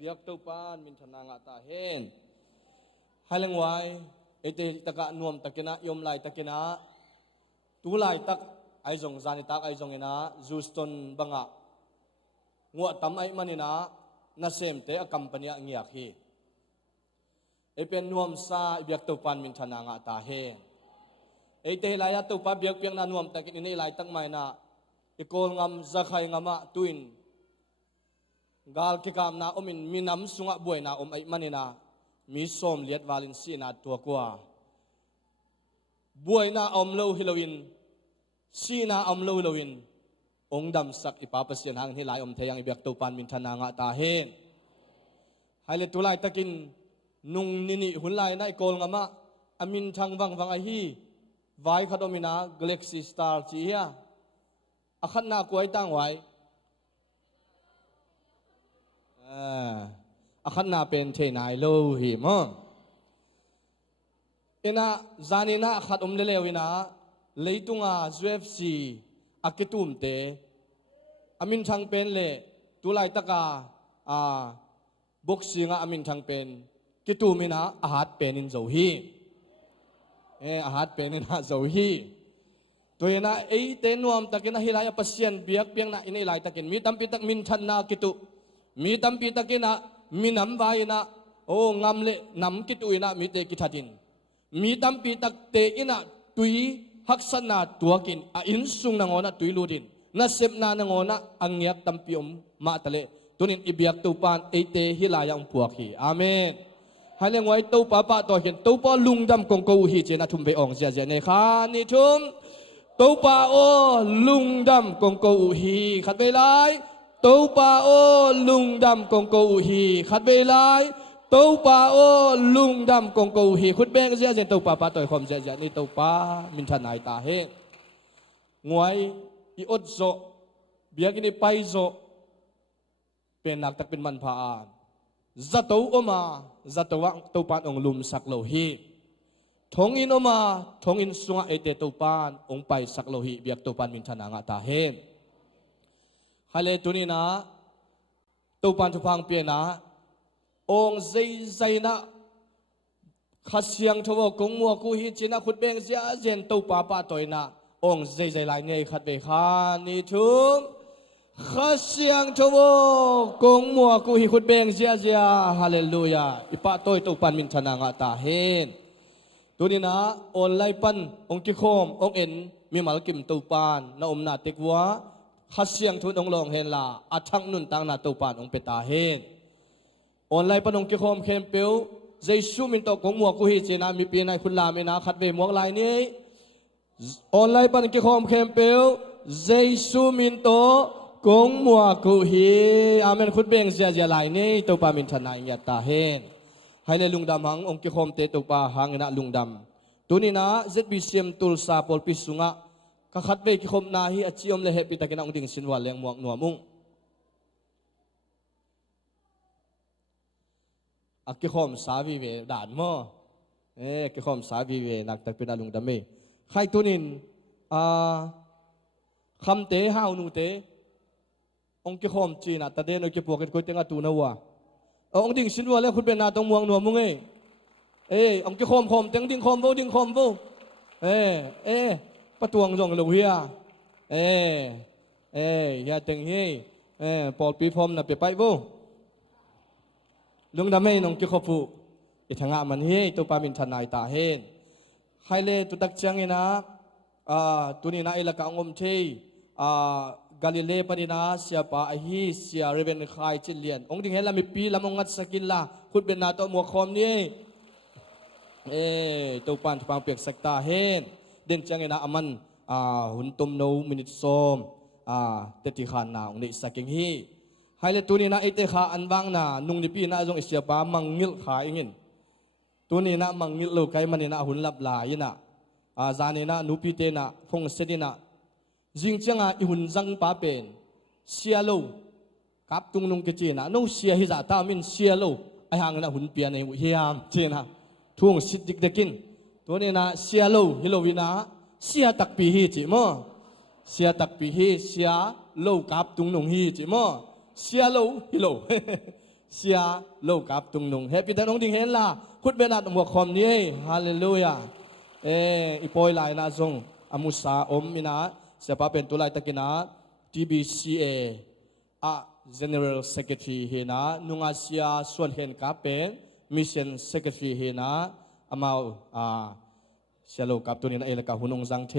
biak tu pan min thana nga ta hen halang wai ete taka nuam takina yom lai takina tu lai tak ai jong zani tak ai jong ina juston banga ngwa tam ai manina na sem te a company a ngiak hi epen nuam sa biak tu pan min thana nga ta hen ete lai tu pa biak piang na nuam takin ini lai tak mai na ikol ngam zakhai ngama tuin gal ki kam na omin minam sunga buai na ai manina mi som liat walin si na tua kwa buai na lo hilowin si na lo lowin ong dam sak ipapasyan hang hilai thayang ibyak to pan min thana nga ta hen haile tulai takin nung nini hunlai na ikol ngama amin thang wang wang hi vai khadomina galaxy star chi ya akhan na kuai tang wai akhan na pen the nai lo hi mo ina zanina akhat lelewina leitunga zfc akitum te amin thang pen le tulai taka boxing amin thang pen kitumina ahat penin zo hi ahat penin ha zo hi toyena ei te nuam takina hilaya pasien biak piang na ini lai takin mi tampi tak min than na kitu mi tampi takina minam vaina o ngamle nam kituina mi te kithatin mi tampi tak te ina tui haksana tuakin a insung nangona tuiludin na sepna nangona angyak tampiom ma tale tunin ibiak tupan ete hilayang puak hi amen haleng wai to pa pa to hin to pa lungdam kong ko hi chena thumbe ong zia zia ne kha ni thum to pa o lungdam kong ko hi khat be lai to pa o lungdam kong ko hi khat be lai to pa o lungdam kong ko hi khut beng zia zia to pa pa toy khom zia zia ni to pa min thanai ta he ngoi I ot zo biak ini pai zo penak tak pin man pha a zato oma zato wa to pan ong lum sak lo hi thong in oma thong in sunga ete to pan ong pai sak lo hi biak to pan min thana nga ta he hale tunina to pan thu phang pe na ong zai na khasiang thowo kong mo ku hi china khut beng zia zen to pa pa toina ong zai lai nei khat be kha ni thum khasiang thowo kong mo ku hi khut beng zia zia hallelujah ipa toy to pan min thana nga ta hen tunina online pan ong ki khom ong en mi mal kim to pan na na tekwa khasiang thun ong long hen la athang nun tang na to pan ong peta hen online pan ong ki khom khem peu jaisu min to kong mo ku hi chena mi pi nai khun la me na khat be mok lai ni online pan ki khom khem peu jaisu min to kong mo ku hi amen khut beng zia zia lai ni to pa min thanai ya ta hen haile lungdam hang ong ki khom te to pa hang na lungdam tunina zbcm tulsa pol pisunga ka khat be ki khom na hi achiom le happy takina ong ding sinwa leng muak nuamung ki khom sa vi ve dan mo ki khom sa vi ve nak tak pina lungdam me khai tunin kham te hau nu te ong ki khom chi na ta de no ki poket ko tenga tu na wa ong ding sinwa le khut be na tong muang nuamung ong ki khom teng ding khom bo patuang jong lo hia ya teng hi pol pi phom na pe pai bo lung damay nong kikopu itanga man hi to pa min thanai ta hen haile tu tak chang ina tunina ilaka ngom thei galile panina sia pa hi sia reven khai chilian ong ding hela mi pi lamong ngat sakilla khut ben na to mo khom ni to pan pang pek sakta hen den chang ina aman hun tum no minute som teti khan na ong nei saking hi haile tunina ite kha anwang na nung ni pi na jong isya pa mangil kha ingin tunina mangil lo kai manina hun lap la ina zanina nupi te na phong sedina jingchanga I hun jang pa pen sia lo kap tung nung ke china no sia hi za ta min sia lo ai hang na hun pia nei hiam chena thung sit dik dekin tunina sia lo hilowina sia tak pi hi chi mo sia tak pi hi sia lo kap tung nung hi chi mo sia lo hilo เสียโลกับตุงนุงเฮปิดน้องดิ่งเห็นล่ะคุดเบนัดหมวกคอมนี้ฮาเลลูยาอีปอยลายนาจงอามุสาอมมินาเสียป้าเป็นตัวลายตะกินา TBCA อะ General Secretary เฮนะนุงอาเซียส่วนเห็นกับเป็น Mission Secretary เฮนะอามาเสียโลกับตัวนี้นะเอลกาหุนงจังเท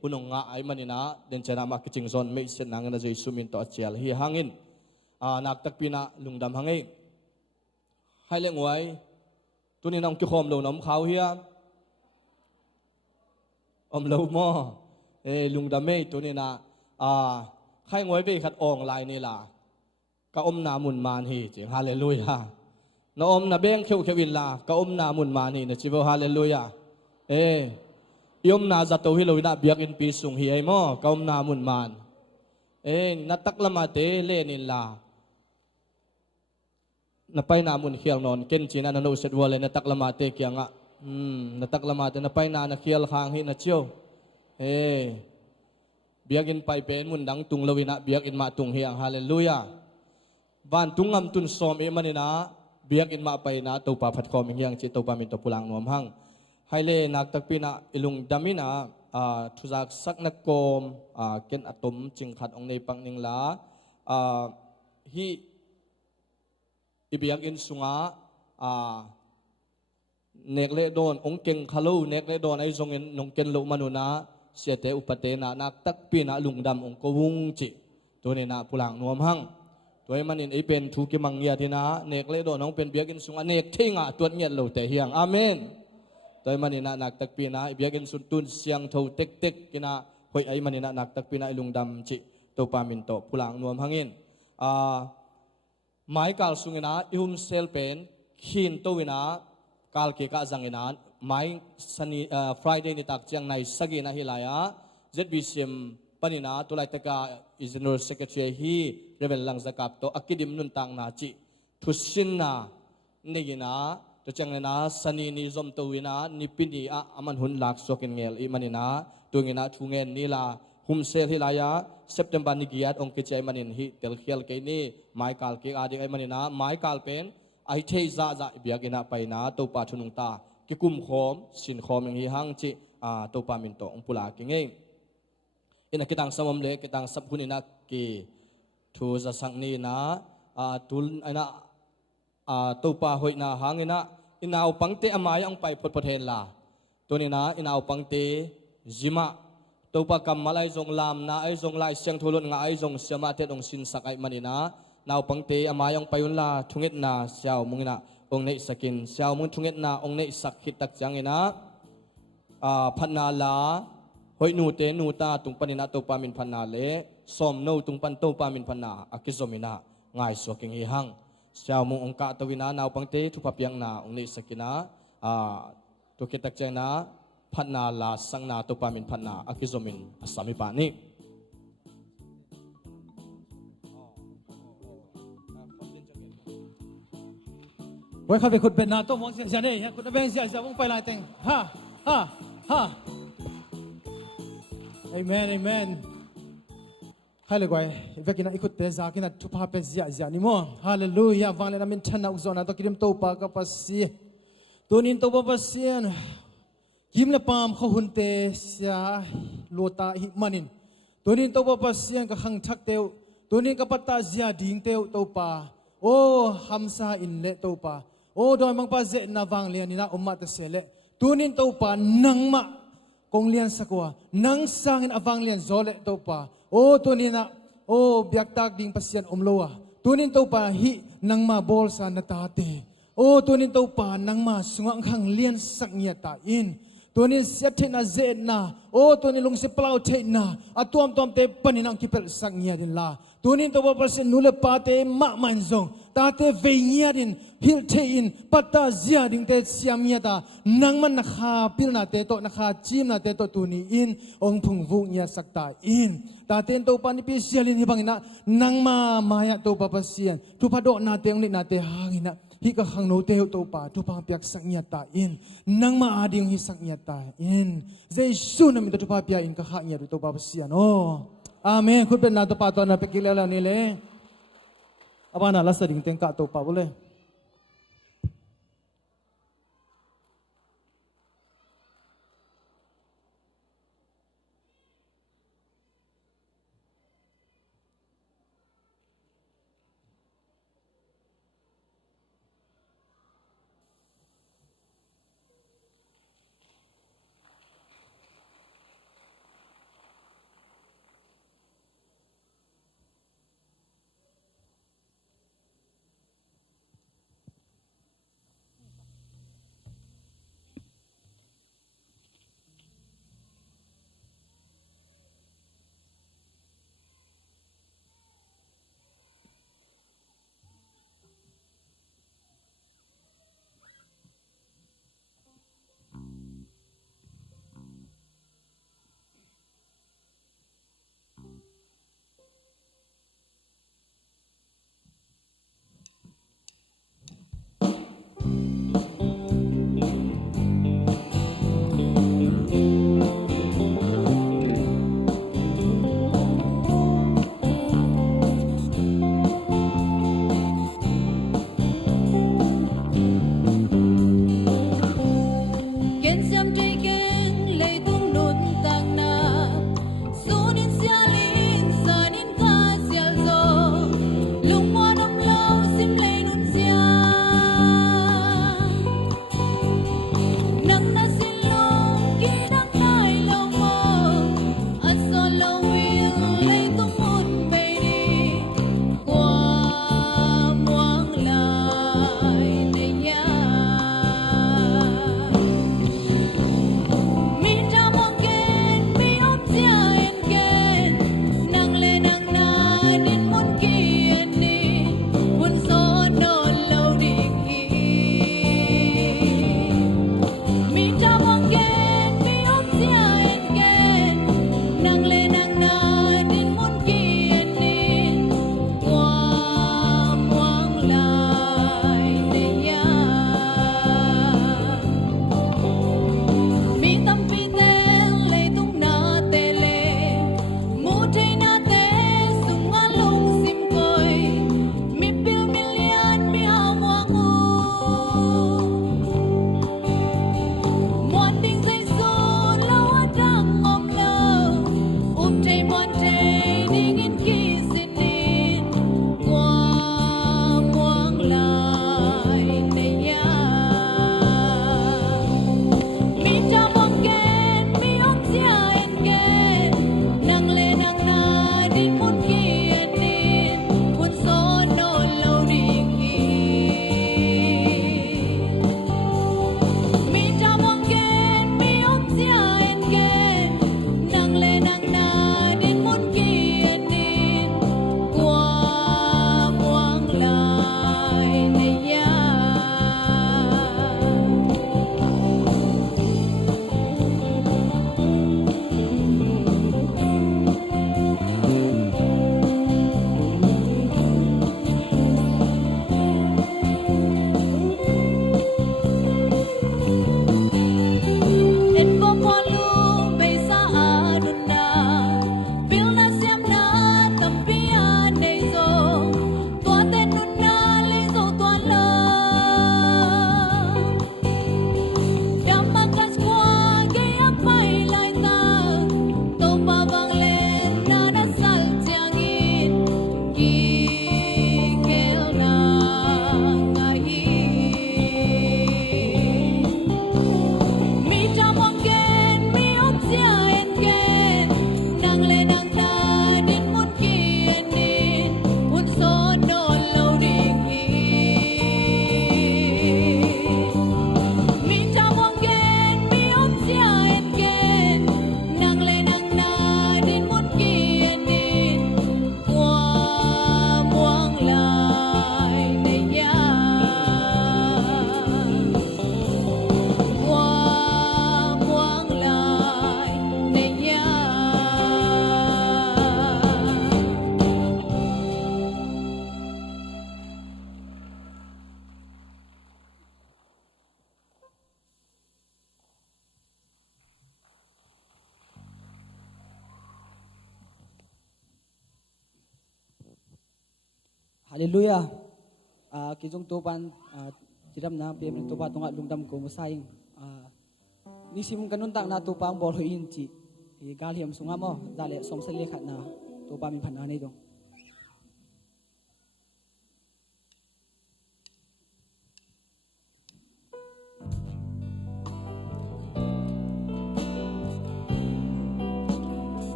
หุนงงาไอมันนี่นะเดินเจนามาคิจิงซอนไม่เสียนังนะจะสุมินต่อเจียลเฮียหังินนักตักปีนะลุงดำหังเองให้เลี้ยงไว้ตัวนี้น้องจุคอมโลน้องเขาเฮียอมโลมอลุงดำเมตัวนี้นะให้ไว้ไปขัดอองลายนี่ล่ะก็อมนามุนมานฮีจริงฮาเลลูยาน้องอมนาเบงเขียวเขวินล่ะก็อมนามุนมานฮีนะจิบฮาเลลูยายมนาจัตโตฮิโลวินาเบียกินปีสุงฮีไอมอก็อมนามุนมานนัตักละมาเตเลนินล่ะนับไปนามุนเขียงนอนเกณฑ์จีนันนุสัตวัวเลยนัตักละมาเตเกียงอ่ะนัตักละมาเตนับไปนานักเขียลคางฮินัดเชียวเบียกินไปเป็นมุนดังตุงลวินะเบียกินมาตุงเฮียงฮาเลลูยาบ้านตุงงำตุนซอมมันนี่นะเบียกินมาไปนะตัวปาพัดคอมเฮียงจิตตัวปามินตัวปุลังนวมหังให้เลนักตักปีนะอิลุงดามินะทุจักสักนักกมเกณฑ์อะตอมจิงขัดองในปังนิงลาฮีอิเบียกินสุงาเนกเลโดนองเก่งขลุ่เนกเลโดนไอซงเงินนงเกณฑ์ลุมานุนะเสียเตอุปเตนะนักตักปีนะลุงดำองกวุงจิตัวนี้นะปุลังนวมหังตัวมันนี่เป็นทุกิมังเงียทีนะเนกเลโดนน้องเป็นเบียกินสุงาเนกทิ้งตัวเงียโลแต่เฮียงอาเมนตัวมันนี่นะนักตักปีนะเบียกินสุนตุนเสียงทูเต็กเต็กกินะหอยไอมันนี่นะนักตักปีนะลุงดำจิตัวปามินโตปุลังนวมหังอินหมายกาลสุงินะอิหุมเซลเป็นขีนตัววินะกาลเกกะจังอินะหมายสันนิFriday นี่ตักจังในสกีนะฮิลายะ ZBCM ปนินะตัวไลตกา General Secretary ฮีเรเวลลังสกับตัวอักิดิมนุนตังนาจิทุสินนะนี่กินะตัวจังนะสันนินิซอมตัววินะนิปินีอามันหุนลักสกินเงลอิมันนี่นะตัวกินะทุเงินนี่ละหุมเซลฮิลายะSeptember นี่กิยัดองค์กิจไอมันนี่เตลเขียลเกนี่หมายกาลเกกอาดิไอมันนี่นะหมายกาลเป็นไอเทซ่าจะเบียกินะไปนะตัวปาชุนุงตากิกุมขอมสินขอมอย่างนี้หังจิตัวปามินโตองปุลากิงเองอินักกิตังสมมเลกิตังสับหุนินักกีทูจะสังนีนะตุลไอนะตัวปาหอยนะหังอินะอินาอุปังเตอมายองไปพดพดเฮนลาตัวนี้นะอินาอุปังเตจิมาตัวปากรรมมาไอจงลามนะไอจงไลเสียงทุลุนงาไอจงเสียมาเตองสินสักไอมันนี่นะนาอุปังเตอมายองไปยุนลาทุงเอ็ดนาเสียวมุงนะองในสกินเช้ามุนทุงเอ็ดนาองในสักขิตักจังเงนะพันนาลาหอยนูเตนูตาตุงปนินาตัวปามินพันนาเลสมโนตุงปันตัวปามินพันนาอากิโซมินาง่ายสวกิงเฮหังเช้ามุงองกาตวินานาอุปังเตทุพเปียงนาองในสกินะตัวขิตักจังนะพันนาลาสังนาตัวปามินพันนาอากิโซมินอาสามิปานิไว้เขาไปขุดเป็นนาต้องมองเสียเสียเนี่ยขุดเป็นเสียเสียมองไปลายเต็งฮ่าเอเมนเอเมนให้เลยกว่าอีกกินอีกขุดเตะจากินทุบหาเป็นเสียนี่มั้งฮาเลลูยาฟังเลยนะมินชันนักโซนาตัวกินตัวปากกับปัสซีตัวนี้ตัวปัสซีกิมเลปามเขาหุ่นเตะเสียโลตาหิมันินตัวนี้ตัวปัสซีก็ขังชักเตวตัวนี้ก็ปัตตาเสียดิ่งเตวตัวปาโอ้ฮัมซาอินเลตัวปาโอ้โดยมังปาเจนาวังเลียนนี่นะอุมาตเสเลตัวนี้ตัวปานังมะกงเลียนสักว่านังสังอินอวังเลียนโซเลตัวปาโอ้ตัวนี้นะโอ้เบียกตากดิ่งปัสยันอมโลวะตัวนี้ตัวปาฮินังมาบอลสานตาเตโอ้ตัวนี้ตัวปานังมาสงขังเลียนสักเงียตาอินตัวนี้เสียเทนาเจนาโอ้ตัวนี้ลงเสเปล่าเทนาอะตัวมเตปนินังกิเปลสักเงียดินลาตัวนี้ตัวปัสยันนุเลปาเตมะมันซงตาเตเวียดินพิลเทอินปัตตาเจียดิงเตเสียมียตานังมันนักขาพิลนาเตโตนักขาจิมนาเตโตตัวนี้อินองพุงวุเงียสักตาอินตาเตนโตปานิพิเสียลินฮิบังนะนังมามายะโตปาปัสยันทุพโดนาเตงนินาเตหางินะฮิกะขังโนเตโตปาทุพังเปียกสักเงียตาอินนังมาอาดิงฮิสักเงียตาอินเจสุนามิตทุพาเปียอินกะขังเงียโตปาปัสยันโออาเมนคุณเป็นนาตปาตอนาเปกิเลลานี่เล abana la sa ding teng ka to pa bole Hallelujah. Kijong tupan tiram na pem tupa tunga lungdam ko musaying. Nisim kanun tak na tupang bol hoin chi. Galiam sunga mo dale som sa lekhat na tupa mi phan ani dong.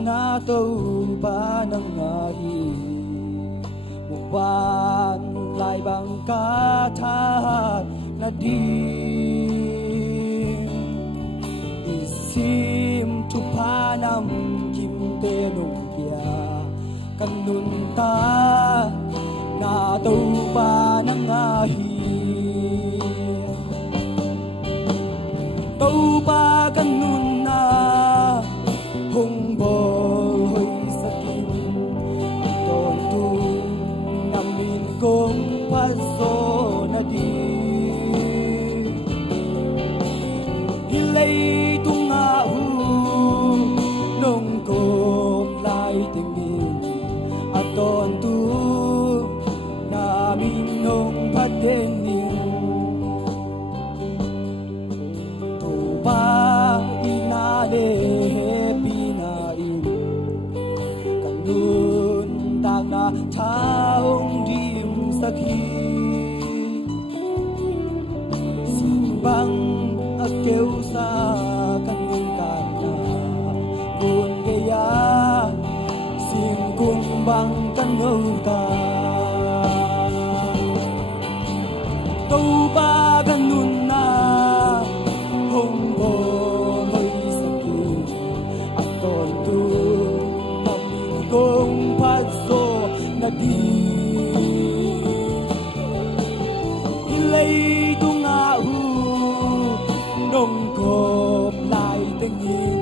Na tàu ba nang ngahi muban lai bang ka tha na di isim tu panam kim te nung pia kanun ta na tàu ba nang ngahi tàu ba kanun na hung bol hoi sakin ton tu namin kong paso na di hilay tu nga hu nong kong lai tingin at ton tu namin nong patenin tu pa inale na taong dim sakhi simbang akeu sa kaning kana kun gaya sim kung bang kan ngau ta tau ba ganun na hong bo hoi sakhi aton tu namin kong paso na di ilay tu nga hu nong kop lai tingin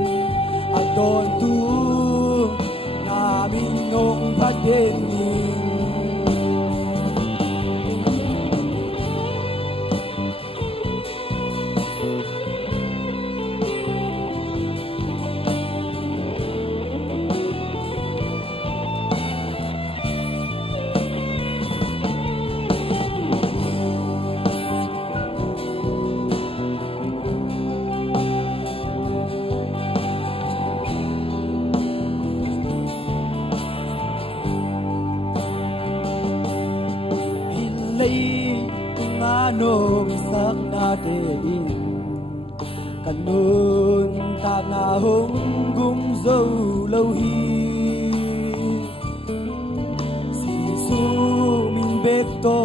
adon tu namin ngong padenin nôm sắc na te in kanun ta na hung gung dâu lâu hi si su min bek to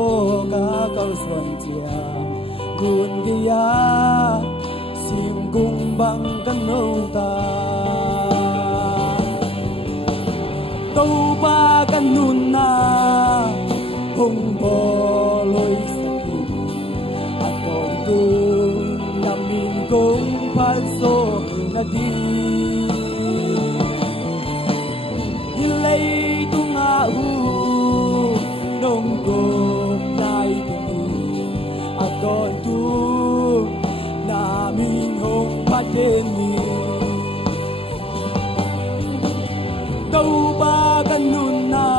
ka kal suan chia kun gia sim gung bang kan nâu ta tàu ba kanun na hung bo loi namin kong paso na di hilay tu nga hu nong kong lai tingin aton tu namin hong padenin tau ba kanun na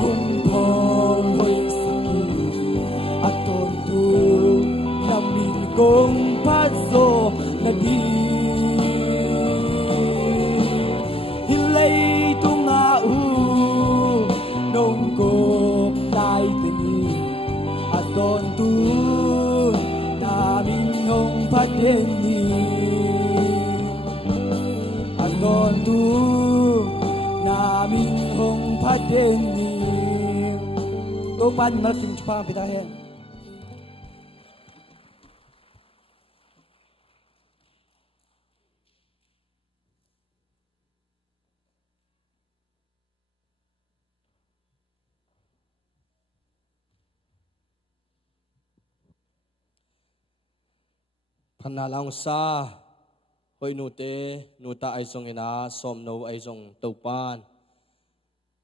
hung pong hoi sakit aton tu namin kong paso na di hilay tu nga hu nong kop lai tingin aton tu namin hong padenin aton tu namin hong padenin tupan malaking chupa pitahin Panalang sa hoi nute nuta ay song ina som no ay song tupan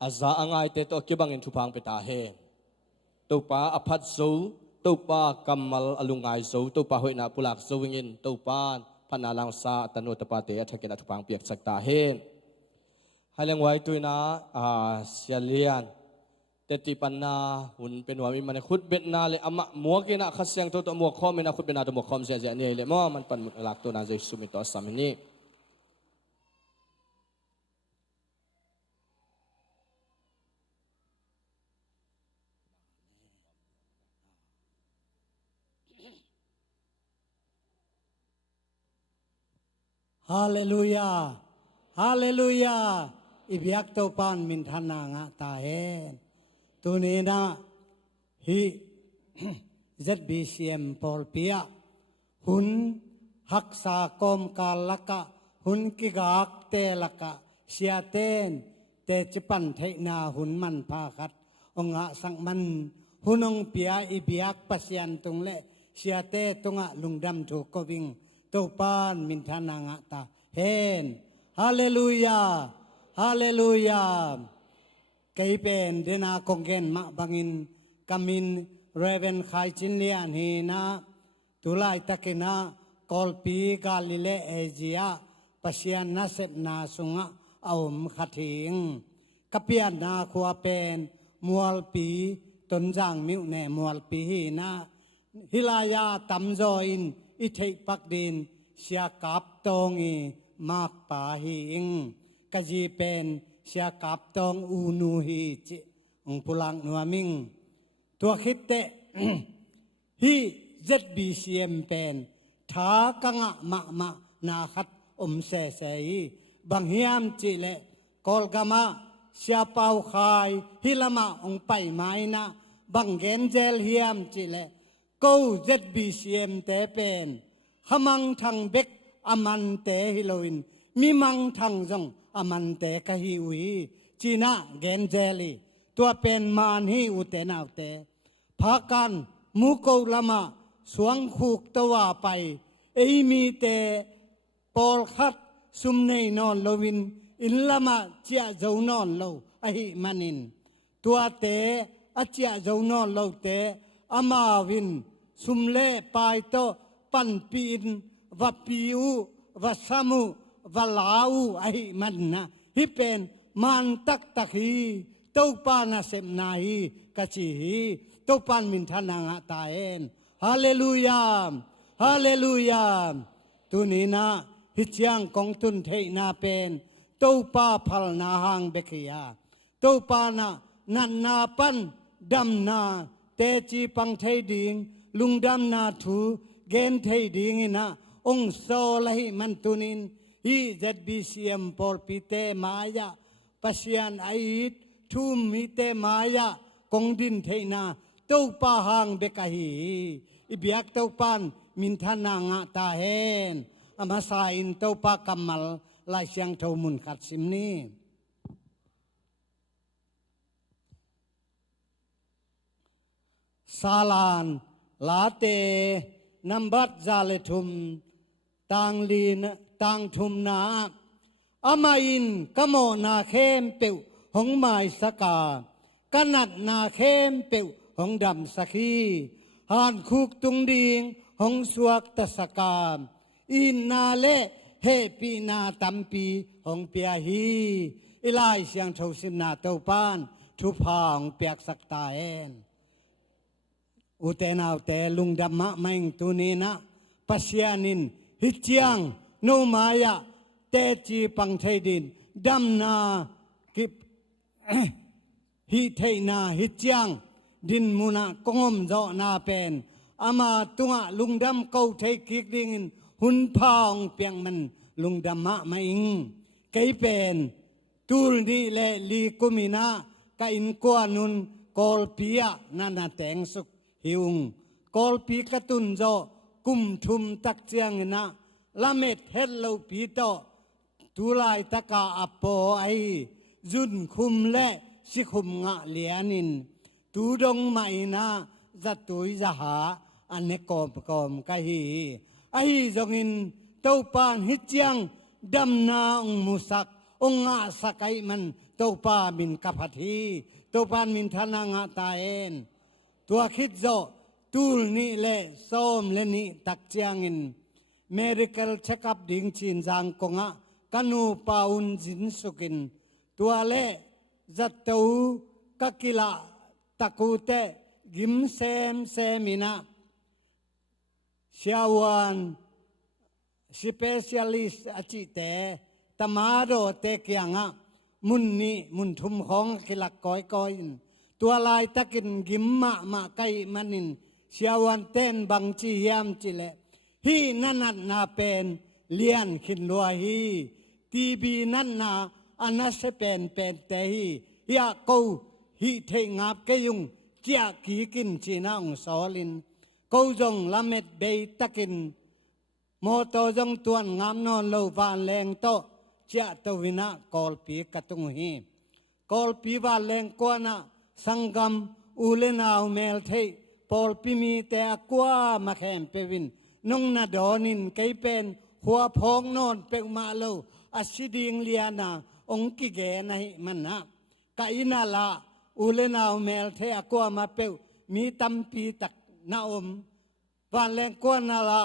aza angay te to kibangin tupang pitahe tupa apat so ตัวป้ากำมัลอลุงไงโซตัวป้าหอยนาปุลักโซวิงินตัวป้าพันนาลังซาตันโนตปาเตะทักกินทุพังเปียกสักตาเฮนให้เลี้ยงไว้ตัวน่ะเสียเลียนเตติปันนาหุ่นเป็นว่ามีมันขุดเบ็ดนาเลยอามาหมวกน่ะขัดเสียงตัวหมวกคอมน่ะขุดเบ็ดนาตัวหมวกคอมเสียเสียนี่เลยมั่วมันปันหลักตัวน่ะจะสุมิตัวสามินีฮาเลลูยาฮาเลลูยาอิบยักตัวปานมินทนางะตาเฮนตัวนี้นะฮิ ZBCM ปอลเปียหุนหักษากอมกาลกะหุนกิกากเตลกะเสียเตนเตจิปันเทนาหุนมันพาคัดองะสังมันหุนองเปียอิบยักปัสยันตุงเลเสียเตตุงะลุงดำถูกกวิงตัวปานมินทนางะตาเฮนฮาเลลูยาฮาเลลูยาไกเป็นเดนาคงเกนมะบังินกามินเรเวนไคจินเนียนฮีนาตุลายตะกินากอลปีกาลิเลเอเจียปัสยานาเซบนาสุงะเอามขัดถิงกะเปียนาคัวเป็นมัวลปีตนจางมิวเนมัวลปีฮีนาฮิลายาตัมโจอินอิเทปักดินเสียกับตองอีมากป่าหิงกะจีเป็นเสียกับตองอูนูฮีจิองพุลังนัวมิงตัวคิดเต ฮีZBCM เป็นท้ากังะมะนาคัดเสเสยบางเฮียมจิเลกอลกามะเสียเปาคายฮิลามะองไปไม้นะบางเกนเจลเฮียมจิเลกูZBCM เตเป็นขมังทางเบกอามันเตฮิโลวินมีมังทางจงอามันเตกะฮิอุยจีน่าเกนเจลีตัวเป็นมานฮิอุเตนาวเตพากันมุกลามาสวงคูกตัวไปเอมีเตปอลคัดซุมในนอนโลวินอินลามาเจียเจ้านอนโลอหิมันินตัวเตอเจียเจ้านอนโลเตอามาวินซุมเล่ปายโตปันปีนวัปิววัสามุวัลาวอหิมันนะฮิเป็นมันตักตักฮีเต้าปานาเสมนาฮีกะจีฮีเต้าปานมินทนางะตาเอนฮาเลลูยาฮาเลลูยาตุนีนะฮิจยังกองตุนเทนาเป็นเต้าปาพัลนาหังเบกียาเต้าปานะนันนาปันดำนาเตจีปังเทดิงลุงดำนาทูเกนเทดิงนะองโซลหิมันตุนินฮีZBCM ปอลปีเตมายาปัสยันไอท์ทุมฮิเตมายากงดินเทนาเต้าปาหังเบกะฮีอิบยักเต้าปานมินทนางะตาเฮนอามาสาอินเต้าปากัมมัลลายเสียงเท่ามุนขัดสิมนี้ซาลานลาเตนัมบัดจาเลทุมตังลีนตังทุมนาอามาอินกะโมนาเข้มเปียวหงไม้สกากันัดนาเข้มเปียวหงดำสกีหานคุกตุงดิงหงสวกตะสกามอินนาเลเฮปีนาตัมปีหงเปียฮีอิลายเสียงเท่าสิมนาเต้าปานทุพาหงเปียกสักตาเอนอุเตนาวเตลุงดำมะไม่งตุนีนะปัสยานินฮิจยังโนมายะเตจีปังเทดินดำนากิบ ฮิเทนาฮิจยังดินมุนากงมเจาะนาเป็นอามาตุงะลุงดำเก้าเทกิกดิงหุนพองเปียงมันลุงดำมะไม่งไกเป็นตูลดีเลลีกุมินากะอินกวานุนกอลปียนานาแตงสุกหิวงกอลปีกะตุนเจาะกุมทุมตักเจียงนะละเม็ดเฮ็ดเลาปีโตตุลายตะกาอปโปไอจุนคุมและสิคุมงะเลียนินตูดงไม่นะจะตุยจะหาอันเนกอมกอมกะฮีไอจงอินเต้าปานฮิจยังดำนาองมุสักองงะสกายมันเต้าปามินกัพทีเต้าปานมินทนางะตาเอนตัวคิดโจ ตูลนี่เละส้มเลนี่ตักเจียงอิน medical check up ดิ่งจีนจางกงะกันูปาอุนจินสุกินตัวเละจัตตูกักิละตะกูเตกิมเซมเซมินะเชียวันspecialist อจิเตตมาโดเตกยังะมุนนี่มุนทุมของกิลักก้อยก้อยตัวลายตะกินกิมมาไกมันินเชียวันเต้นบังจียามจิเลฮีนันนาเป็นเลียนขินลัวฮีทีบีนันนาอันนั้นเป็นเตฮียากูฮีเทงับเกยุงเจียกีกินจีนาองสอลินกูจงละเม็ดเบยตะกินโมโตจงตวนงามนอนโลวานแรงโตเจ้าตวินะกอลปีกตุงฮีกอลปีวานแรงกว่านะสังกัมอุเลนาวเมลเทปอลปีมีแต่กว่ามาแข่งเปวินนงนาดอนินไกเป็นหัวพองนอนเปกมาโลอาศิดิงเลียนาองกิเกนะฮิมันนะกะอินาลาอุเลนาวเมลเทกว่ามาเปวมีตัมปีตักนาอมวานแรงกว่านาลา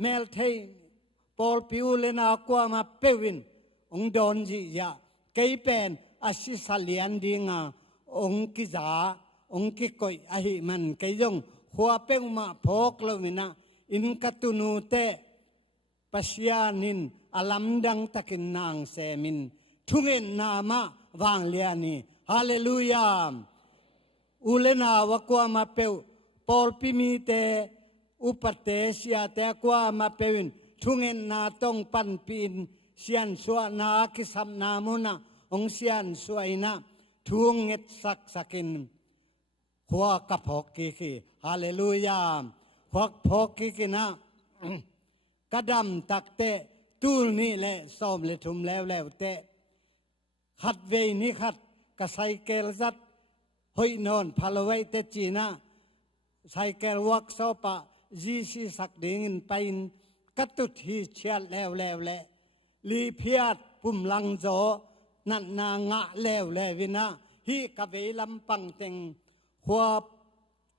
เมลเทปอลปิวเลนากว่ามาเปวินองดอนจียาไกเป็นอาศิสเลียนดิงาองกิจาองกิกอยอหิมันไกยงหัวเป้งมาพกเลวินะอินกัตุนูเตปัสยานินอลัมดังตะกินนางเซมินทุเงินนามะวางเลียนีฮาเลลูยาอุเลนาวกว่ามาเปวปอลปิมีเตอุปเตเสียแต่กว่ามาเปวินทุเงินนาต้องปันปีนเสียนสัวนาคิสัมนามุนะองเสียนสวยนะทุงเง็ดสักินหัวกระพกกีฮาเลลูยาหัวพกกีนะกระดำตักเตะตูลนี่แหละซ้อมเลยทุมแล้วเตะขัดเวนี่ขัดกระไซเกลจัดหอยนอนพาลไว้เตจีนะไซเกลวักซอปะจีซีสักดิ่งไปกัตุทีเชียดแล้วแหละลีเพียดปุ่มลังโจนันนางะแล้ววินะฮีกะเวลำปังเต็งหัว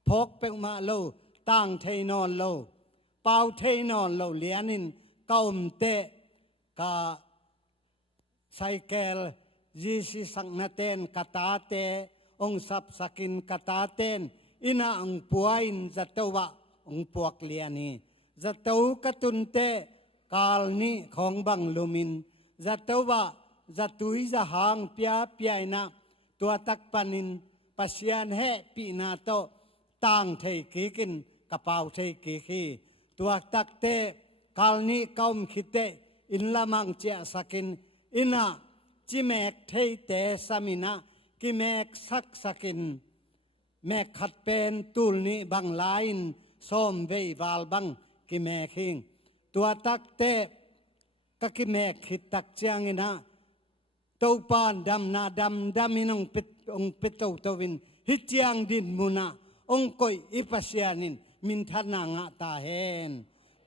พกเปกมาโลตั้งเทนอนโลเป่าเทนอนโลเลียนินก้มเตะกะไซเกลจีซีสังนาเตนกะตาเตองสับสกินกะตาเตนอินาองปวยนจัตวะองปวกเลียนีจัตวกะตุนเตกาลนี้ของบังลุมินจัตวะจัตุยจะหางเปียนะตัวตักปันินปัสยานแห่ปีนาโตต่างเทกีกินกระเป๋าเทกีตัวตักเตกาลนี้ก้มคิดเตอินละมังเจสักินอินาจิเมกเทเตสามินะกิเมกสักินแม่ขัดเป็นตูลนี้บังลายนส้มเวยวาลบังกิเมคิงตัวตักเตกกิเมกขิดตักเจียงอินะเต้าปานดำนาดำมินองเป็ดเต้าวินฮิตยังดินมุนาองคอยอิปัสยานินมินทนางะตาเฮน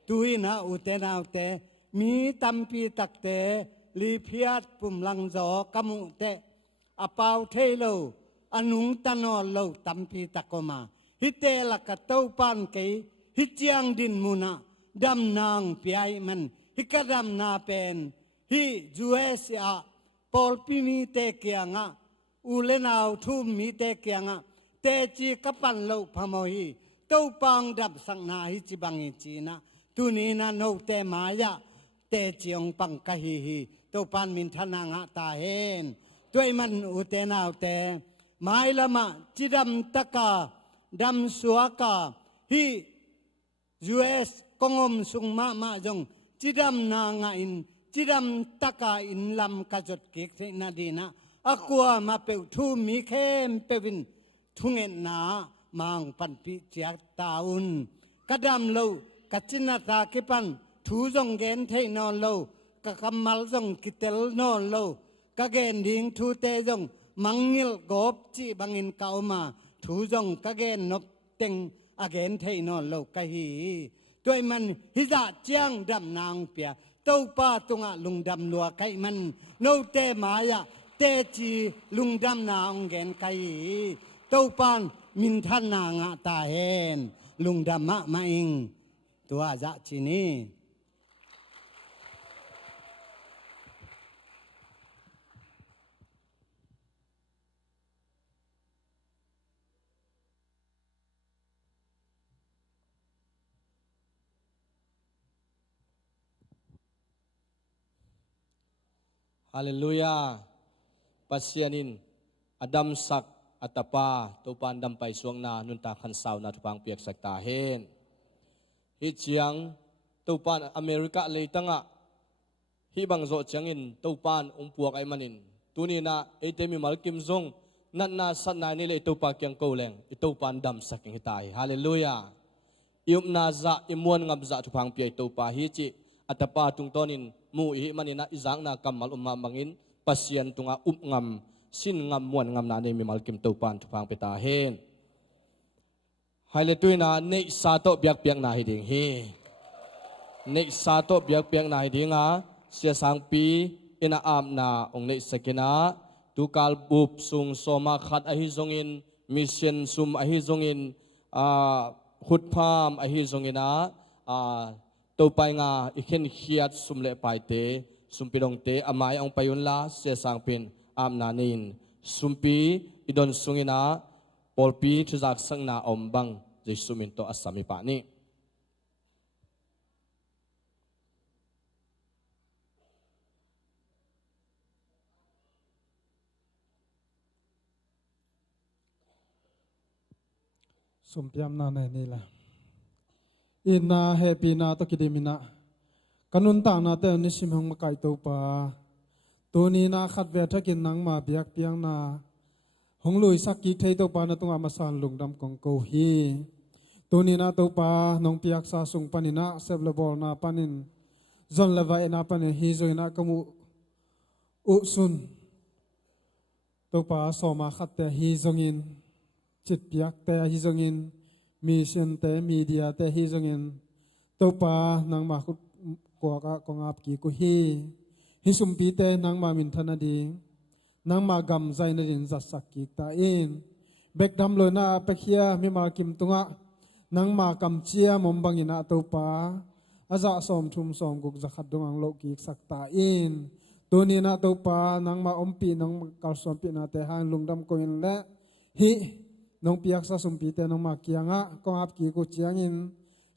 ตุยนะอุเตนาอุเตมีตัมปีตักเตลีพิยัดปุ่มลังจอกมุเตอปาวเทโลอนุงตนอโลตัมปีตักมาฮิเตลักเต้าปานเกฮิตยังดินมุนาดำนางปีไอมันฮิกดำนาเป็นฮิจูเอสอาปอลปีมีเตเกียงะอุเลนาวทุ่มมีเตเกียงะเตจีกปันโลพมฮีเต้าปังดับสังนาฮิจิบังฮิจีนะตุนีนะโนเตมายะเตจีองปังกะฮีเต้าปันมินทนางะตาเฮนด้วยมันอุเตนาวเตไม้ละมะจิดำตะกาดำสัวกาฮียูเอสกงอมสุงมาจงจิดำนางะอินจิดำตะกาอินลำกะจดเกกเทนาดีนะอักวมาเปวทูมีเข้มเปวินทุงเอ็นนามังปันปิเจียตาอุนกะดำโลกะจินาตากิปันทูจงเกนเทนอนโลกะกำมัลจงกิเตลนอนโลกะเกนดิงทูเตจงมังงิลกบจีบังอินเกามาทูจงกะเกนนบเต็งอาเกนเทนอนโลกะฮีด้วยมันฮิจาเจียงดำนางเปียเต้าป้าตุงะลุงดำลัวไกมันโนเตมายะเตจีลุงดำนางเกนไกเต้าปานมินทนางะตาเฮน ลุงดำมะมาอิงตัวจะจีนี ฮาเลลูยาปัสยานินอดัมสักอัตปาตัวปานดำไปสวงนานุนตาขันสาวนาทุพังเปียกสักตาเฮนฮิเจียงตัวปานอเมริกาเลยตั้งอ่ะฮิบังโจเจียงอินตัวปานองปวกไอมันินตัวนี้นะเอเตมิมัลกิมซงนั่นนาสันนานี่เลยตัวปาเกียงโกเลงตัวปานดำสักยังตายฮาเลลูยาอิมนาซาอิมวนงับซาทุพังเปียกตัวปาฮิจิอัตปาตุงตอนินมูอิมันนะizang na kamal mangin pasien tunga ngam sin ngam muan ngam na ne mi malkim topan thupang petahen haile tuina ne sato biak piak na hiding hi ne sato biak piak na hidinga sia sangpi ina am na ong ne sekina tukal bup sung soma khat ahi zongin mission sum ahi zongin khut pham ahi zonginaตัวไปงาอีกเห็นเขียดสุมเละไปเตสุมปีดงเตอามายองไปยุนลาเสียสังเป็นอามนานินสุมปีอีดอนสุงินาปอลปีทุจักสังนาอมบังเจสุมินโตอัสสามิปานีสมเปียมนาในนี่ละอินนาเฮปีนาตกิดิมินากันุนตานาเตอนิสิมหงมาไกตัวปาตัวนี้นาขัดเวทกินนังมาเบียกเปียงนาหงลุยสักกีเทตัวปานาตุงอามาสานลุงดำกองโกฮีตัวนี้นาตัวปานองเปียกซาสุงปานินาเซบเลบอลนาปานินจอนเลวายนาปานินฮีโซยนากมูอุซุนตัวปาสอมาขัดแต่ฮีซงินจิตเปียกแต่ฮีซงินมีเซนเตมีเดียแต่ฮีจงเงินตัวปานางมาคุกัวกะกงอาบกีกุฮีฮิสุมปีเตนางมามินธนาดีนางมากำใจนดินจัดสักกีตาอินเบกดำโลนาเปกเฮียมีมากิมตุงะนางมากำเชียมมบังอินาตัวปาอาจะสมทุมสมกุกจะขัดดวงโลกีสักตาอินตัวนี้นาตัวปานางมาอมปีนางกัลสวมปีนาเตหังลุงดำโกอินและฮิน้องเปียกซาสมปีเตน้องมาเกียงะกองอับกีกุจียงอิน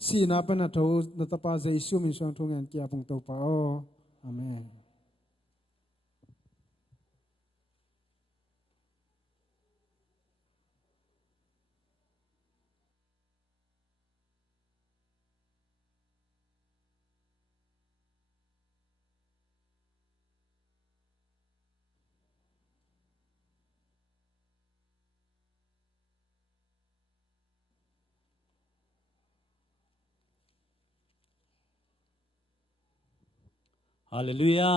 สีนาเป็นอัตโตนัตปาเจสุมิสวนทุงเงินเกียปุงตัวปาโออาเมนฮาเลลูยา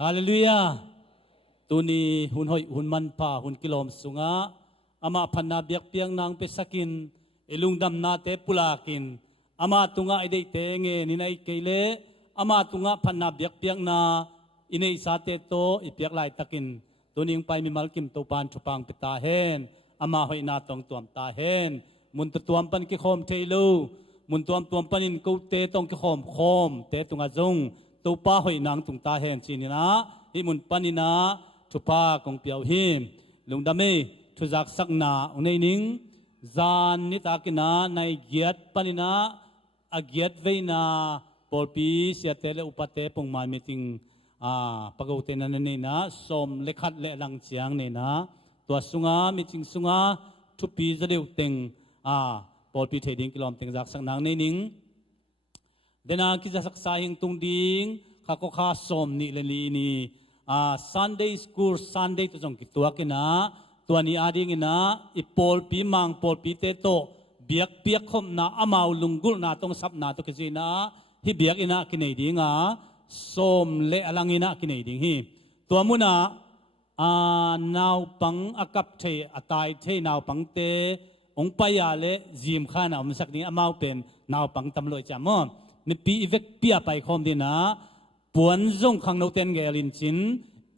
ฮาเลลูยาตัวนี้หุ่นหอยหุ่นมันป่าหุ่นกิโลมสุงะอามาพันนาเบียกเปียงนางเปสกินเอลุงดำนาเตปุลากินอามาตุงะไอเดเตงเงนินัยเกเลอามาตุงะพันนาเบียกเปียงนาอินเอสาเตโตอีเปียกลายตะกินตัวนี้ไปมีมัลกิมตัวปานชุปังปิตาเฮนอามาหอยนาตองตัวมตาเฮนมุนตัวมปันกิโคมเทลูมุนตัวมปันินกูเตตองกิโคมเตตุงะจงตัวป้าหอยนางตุงตาเห็นจีนีนะที่มุนปานินาทุป้ากงเปียวหิมลุงดำเมทุจักสักนาอุนนิงจานนิตากินาในเกียรติปานินาอาเกียรติเวนาปอลปีเสียเตเลอุปเตปงมามิติงปะกูเตนันนี่นะสมเลขัดเลลังเชียงนี่นะตัวสุงามิจิงสุงาทุปีจะเดียวเต็งปอลปีเทดิงกิลอมเต็งจักสักนางนี่นิงเดนาคิดจะสักสายงตุงดิงข้าก็ข้าสมนี่เลลีนี่ Sunday school Sunday ตัวจงกิตัวกินะตัวนี้อาดิงนะอีปอลปีมังปอลปีเตโตเบียกเบียกคมนะอามาลุงกุลนะต้องสับนะตัวกิจนะฮิเบียกอินะกินไอดิงสมเลอลังอินะกินไอดิงฮิตัวมุนะนาวปังอากับเทอตายเทนาวปังเตองไปยาเลจิมข้านะมันสักนี้อามาเป็นนาวปังตำรวจจามนี่ปีอีเวกปีไปคอมดีนะปวนจงขังโนเทนเกลินชิน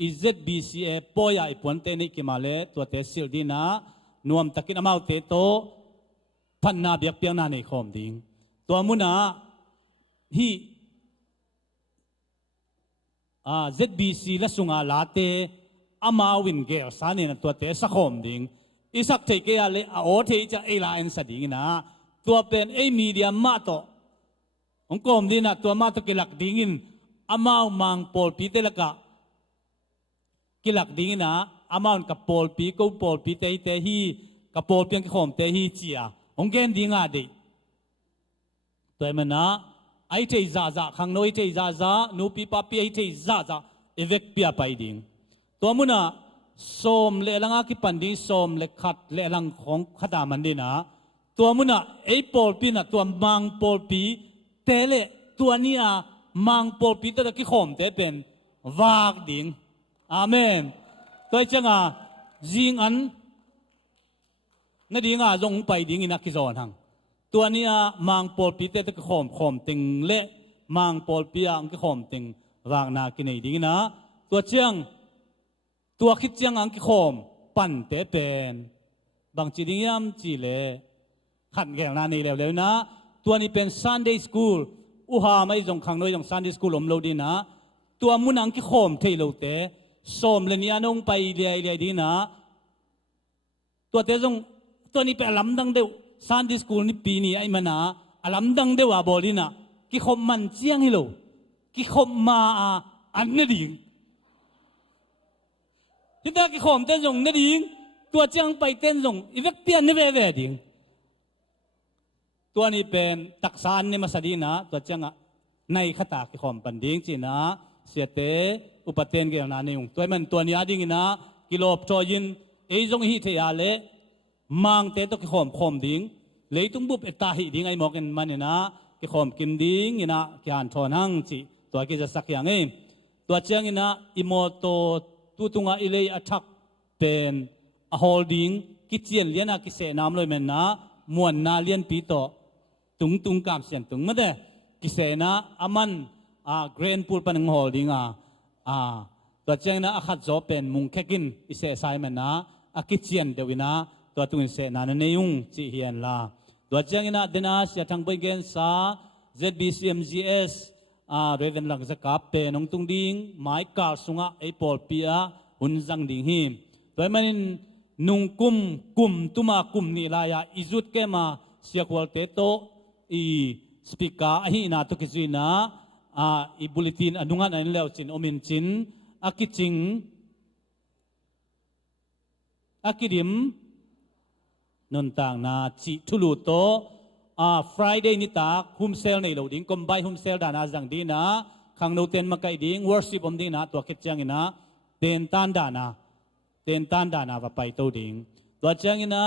อิเซดบีซีเอปอยาอีปวนเตนิกิมาเลตัวเตสิลดีนะนวมตะกินอามาเตโต พันนาเบียกเปียงนาในคอมดิงตัวมุนาฮีZBC ละสุงาลาเตอามาวินเกลสานีนตัวเตสคอมดิงอิสักเทเกยเลอโอเทจะเอลาเอ็นสดิงนะตัวเป็นเอมีเดียมาโตองคอมดินะตัวมาโตกิลักดิงินอามามังปอลปีเตลกะกิลักดิงินะอามากับปอลปีกูปอลปีเตเตฮีกับปอลเปียงคอมเตฮีเจียองเกนดิงาเดตัวมันนะไอเทซาซาขังโนไอเทซาซานูปีปาปีไอเทซาซาเอเวกเปียไปดิงตัวมุนะสมเลลังอากิปันดิงสมเลขัดเลลังของขัดามันดินะตัวมุนะไอปอลปีนะตัวมังปอลปีเตเลตัวนี้อะมังปอลปีเตตะกิขอมเตเป็นวากดิงอาเมนตัวจังอ่ะจิงอันนั่นดิงอ่ะจงไปดิงอินักกิจอนหังตัวนี้อะมังปอลปีเตตะกิขอมติงเละมังปอลปีอังกิขอมติงวากนากินไอดิงนะตัวเชียงตัวคิดเชียงอังกิขอมปั่นเตเป็นบางจีดิงยามจีเลขัดแก่งนานี่แล้วนะตัวนี้เป็น Sunday School อุหาไม่จงขังน้อยจง Sunday School อมโลดีนะตัวมุนังกิขอมเทโลเตสมเลนียนงไปเลียดีนะตัวเตจงตัวนี้เป็นลำดังเดียว Sunday School นี่ปีนี้ไอ้มันนะลำดังเดียวว่าบอลีนะกิขอมมันเจียงฮิโลกิขอมมาอันนั่นดิงที่ตากิขอมเต้นจงนั่นดิงตัวเจียงไปเต้นจงอีเวกเปียนนี่เว่ดิงตัวนี้เป็นตักษานนี่มาสดีนะตัวเจ้าในขตากิขอมปันดิ้งจีนะเสียเตอุปเทนกันนานี่งตัวมันตัวนี้ดิ้งนะกิโลโจยินไอ้จงฮิเทียเลมังเตตกิขอมขอมดิ้งเลยตุ้งบุบเอตาฮิดิ้งไอ้หมอกันมันเนี่ยนะกิขอมกินดิ้งนะกิอันทอนหังจีตัวกิจะสักอย่างเองตัวเจ้านะอิโมโตตุตุงาอิเลยอัชักเป็นโฮลดิ้งกิเจียนเลียนะกิเสนามเลยมันนะมวนนาเลียนปีโตตุงกามเสียงตุงมาเด้กิเสนะอามันเกรนปูลปันงโฮลดิ้งตัวเจ้านะอาขัดโจเป็นมุงแค่กินอิเสไซมันนะกิเจียนเดวินะตัวตุงเสนาเนยุงจีเฮียนลาตัวเจ้านะเดนัสยาทังไปเกนซา ZBCMGSเรเวนลังสกับเป็นนงตุงดิ้งไม้กาสุงะไอปอลปีอาหุ่นจังดิ้งหิมตัวมันนุงกุมตุมากุมนี่ลายอิจุดเกมาเสียควอลเตโตอีสปีกาอหินาตุกิจินาอีบุลตินอนุงานอันเลวจินอมินจินอากิจิงอากิดิมนนต่างนาจิทุลุโตFriday นี่ตากฮุมเซลในโลดิ้งคอมไบฮุมเซลดานาจังดีนะขังโนเตนมาไกดิ้งวอร์ชิปอมดีนะตัวคิดจังนะเตนตันดานาเตนตันดานาว่าไปโตดิ้งตัวจังนะ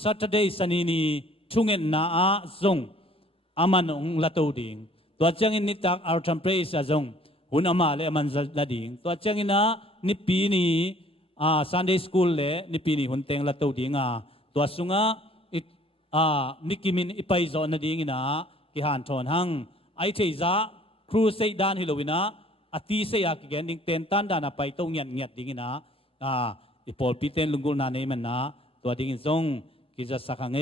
Saturday สันนีทุ่งเงินนาจงอามันองละโตดิ้งตัวจังนี่ตากอาร์ทัมเพรสจงหุ่นอามาเลอามันละดิ้งตัวจังนะนี่ปีนี้Sunday School เลนี่ปีนี้หุ่นเต็งละโตดิ้งตัวสุงะมิกิมินอิไปจอนดีงินะกิฮันทอนหังไอเทซ่าครูเซดานฮิโลวินะอติเซียกิเกนดิงเตนตันดานาไปตรงเงียดดิงินะอิปอลปีเตนลุงกุลนาเนมันนะตัวดิงิซงกิจะสักหัง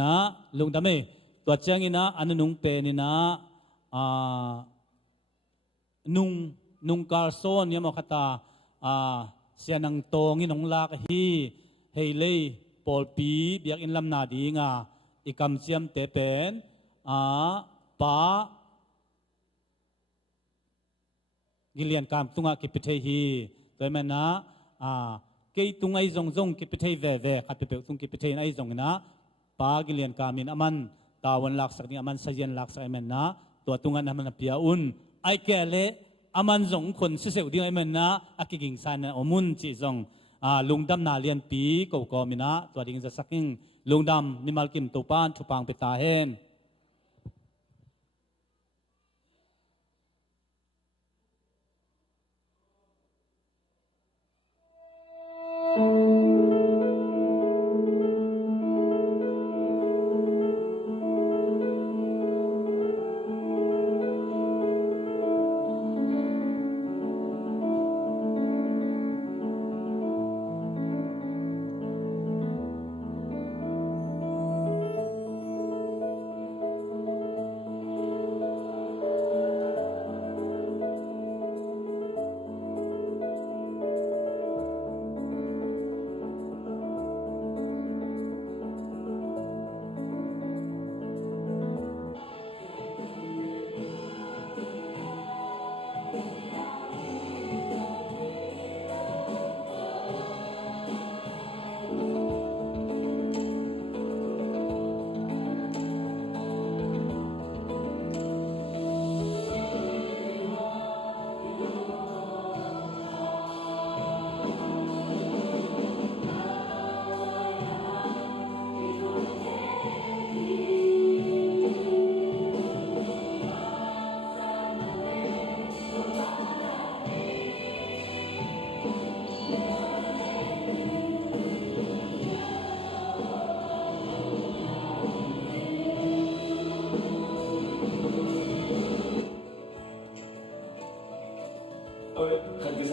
นะลุงดำเมตัวเจ้างินะอันนุงเปนินะนุงคาร์โซนยามอคตาเสียนังโตงินงลากฮีเฮเลปอลปีเบียกอินลำนาดีงาอีกำเจียมเตเป็นปากิเลียนกามตุงะกิปเทฮีตัวมันนะเกยตุงไอจงกิปเทเวขัดเปเปตุงกิปเทไอจงนะปากิเลียนกามินอามันตาวันลักสักนี่อามันสยันลักสักมันนะตัวตุงะนั้นมันเปียอุนไอแก่เลอามันจงคนเสียดิ้งไอ้มันนะอากิกิงสันอมุนจีจงลุงดำนาเลียนปีก็มินะตัวดิ้งจะสักยิ่งลุงดำนิมัลกิมตุปานทุปังเปตาเฮน อ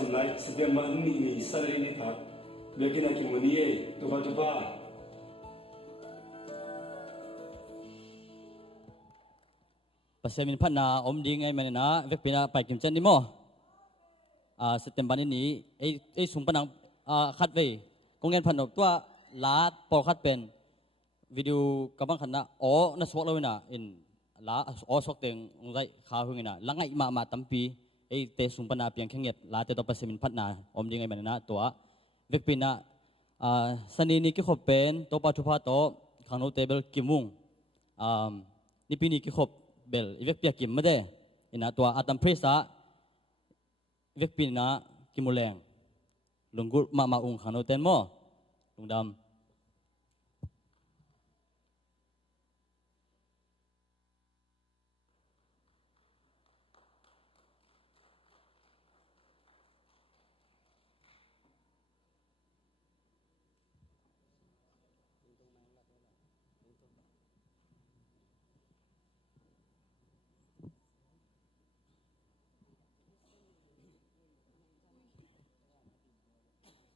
sunai setiap mana ini sarai ini tak lekin aku meniye tupa pasal min pat na om ding ai mana na vek pina pai kim chan ni mo September ni ai sung panang khat ve kong ngen phan ok tua lat por khat pen video kabang khan na o na swak lo na in la o sok teng ngai kha hung na langai ma tampi ai te sung pana piang khenget la te to pasal min pat na om ding ai mana na tua vek pina sani ni ki khop pen to pa thu pha to khang no table kimung ni pini ki khop bel ivek pia kim made ina tua atam presa ivek pina kimuleng lunggur ma ung khano ten mo lungdam